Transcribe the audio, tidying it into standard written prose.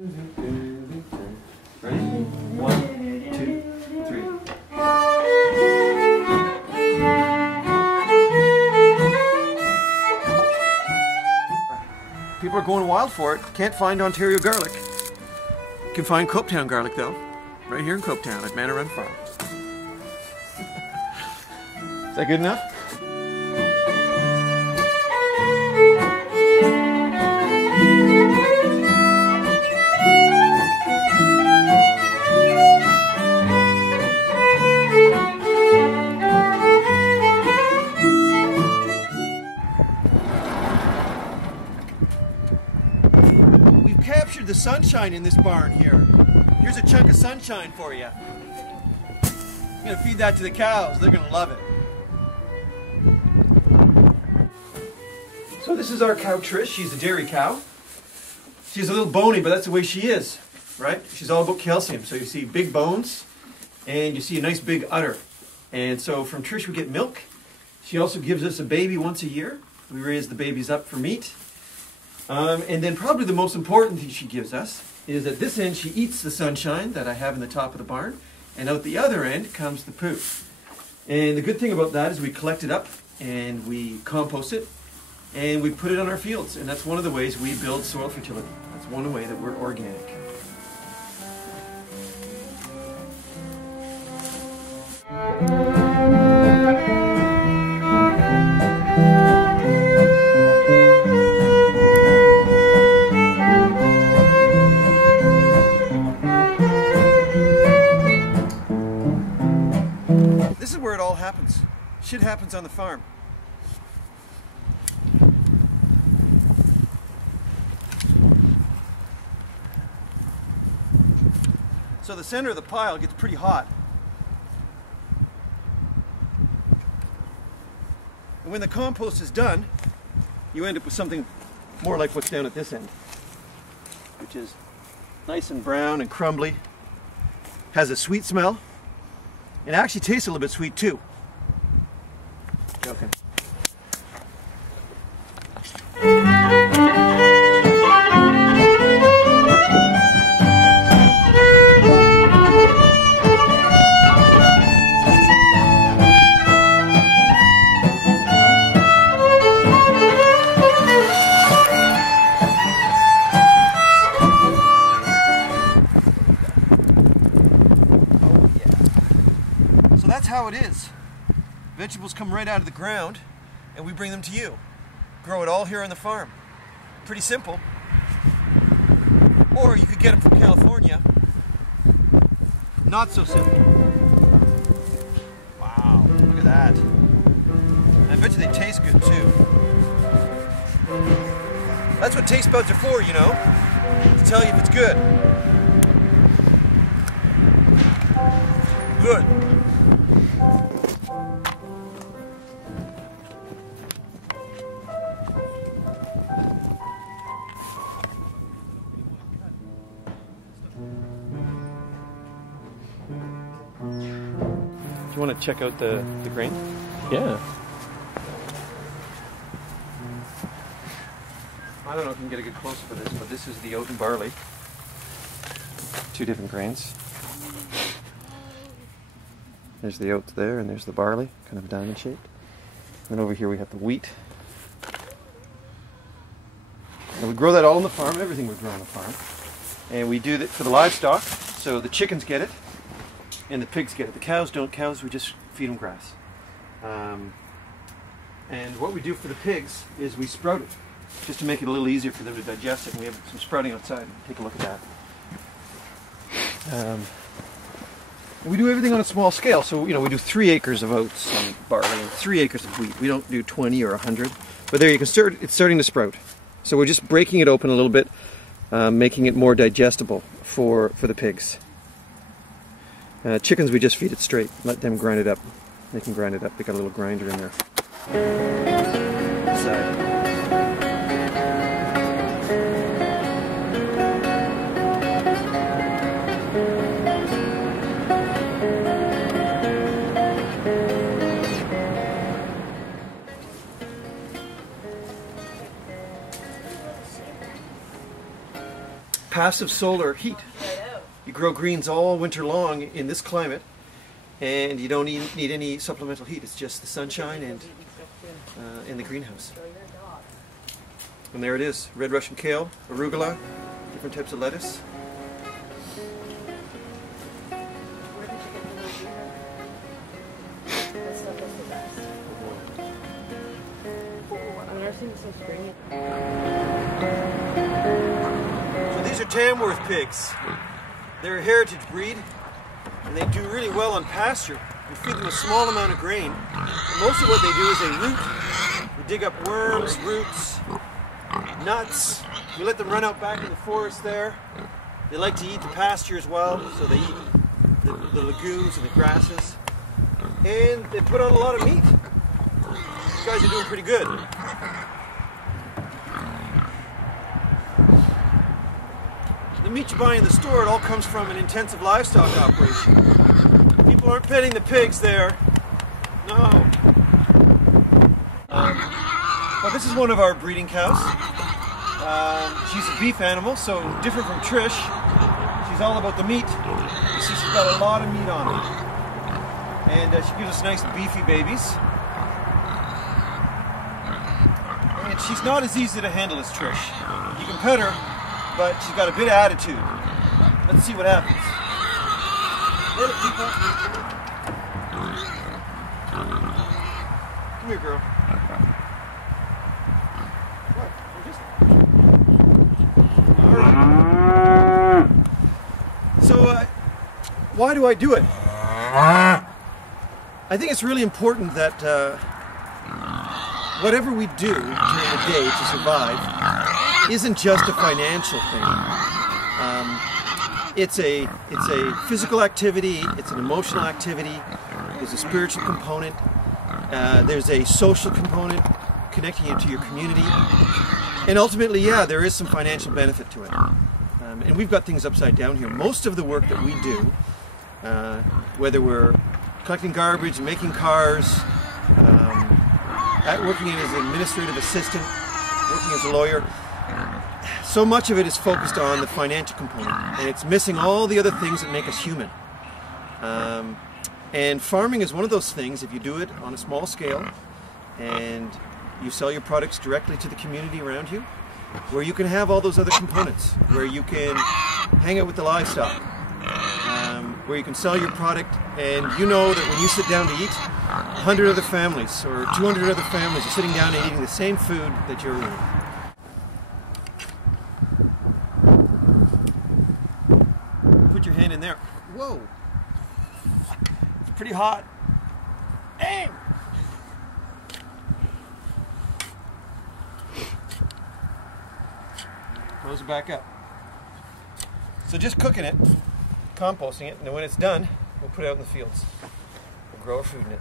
Ready? 1, 2, 3. People are going wild for it. Can't find Ontario garlic. You can find Copetown garlic though. Right here in Copetown at ManoRun Farm. Is that good enough? We've captured the sunshine in this barn here. Here's a chunk of sunshine for you. I'm gonna feed that to the cows. They're gonna love it. So this is our cow Trish. She's a dairy cow. She's a little bony, but that's the way she is, right? She's all about calcium. So you see big bones and you see a nice big udder. And so from Trish we get milk. She also gives us a baby once a year. We raise the babies up for meat. And then probably the most important thing she gives us is at this end she eats the sunshine that I have in the top of the barn, and out the other end comes the poo. And the good thing about that is we collect it up and we compost it and we put it on our fields, and that's one of the ways we build soil fertility. That's one way that we're organic. This is where it all happens. Shit happens on the farm. So the center of the pile gets pretty hot. And when the compost is done, you end up with something more like what's down at this end, which is nice and brown and crumbly, has a sweet smell, and actually tastes a little bit sweet too. Joking. That's how it is. Vegetables come right out of the ground and we bring them to you. Grow it all here on the farm. Pretty simple. Or you could get them from California. Not so simple. Wow, look at that. And I bet you they taste good too. That's what taste buds are for, you know, to tell you if it's good. Good. Do you want to check out the grain? Yeah. I don't know if you can get a good close-up of this, but this is the oat and barley. Two different grains. There's the oats there, and there's the barley, kind of diamond shaped. And over here we have the wheat. And we grow that all on the farm, everything we grow on the farm. And we do that for the livestock, so the chickens get it, and the pigs get it. The cows don't. Cows, we just feed them grass. And what we do for the pigs is we sprout it, just to make it a little easier for them to digest it. And we have some sprouting outside. Take a look at that. We do everything on a small scale. So, you know, we do 3 acres of oats and barley and 3 acres of wheat. We don't do 20 or 100. But there you can start, it's starting to sprout. So we're just breaking it open a little bit, making it more digestible for the pigs. Chickens, we just feed it straight. Let them grind it up. They can grind it up. They got a little grinder in there. Side. passive solar heat. You grow greens all winter long in this climate, and you don't need any supplemental heat. It's just the sunshine and in the greenhouse. And there it is, red Russian kale, arugula, different types of lettuce. So these are Tamworth pigs. They're a heritage breed, and they do really well on pasture. We feed them a small amount of grain, and most of what they do is they root. We dig up worms, roots, nuts. We let them run out back in the forest there. They like to eat the pasture as well, so they eat the legumes and the grasses. And they put on a lot of meat. These guys are doing pretty good. The meat you buy in the store, it all comes from an intensive livestock operation. People aren't petting the pigs there. No. Well, this is one of our breeding cows. She's a beef animal, so different from Trish. She's all about the meat. You see, she's got a lot of meat on her. And she gives us nice beefy babies. And she's not as easy to handle as Trish. You can pet her, but she's got a bit of attitude. Let's see what happens. Let it, people. Come here, girl. So, why do I do it? I think it's really important that whatever we do during the day to survive isn't just a financial thing. It's a physical activity, it's an emotional activity, there's a spiritual component, there's a social component connecting you to your community, and ultimately, yeah, there is some financial benefit to it. And we've got things upside down here. Most of the work that we do, whether we're collecting garbage, making cars, working as an administrative assistant, working as a lawyer, so much of it is focused on the financial component, and it's missing all the other things that make us human. And farming is one of those things, if you do it on a small scale, and you sell your products directly to the community around you, where you can have all those other components, where you can hang out with the livestock, where you can sell your product, and you know that when you sit down to eat, 100 other families or 200 other families are sitting down and eating the same food that you're eating. Put your hand in there. Whoa! It's pretty hot. Aim! Close it back up. So just cooking it, composting it, and then when it's done, we'll put it out in the fields. We'll grow our food in it.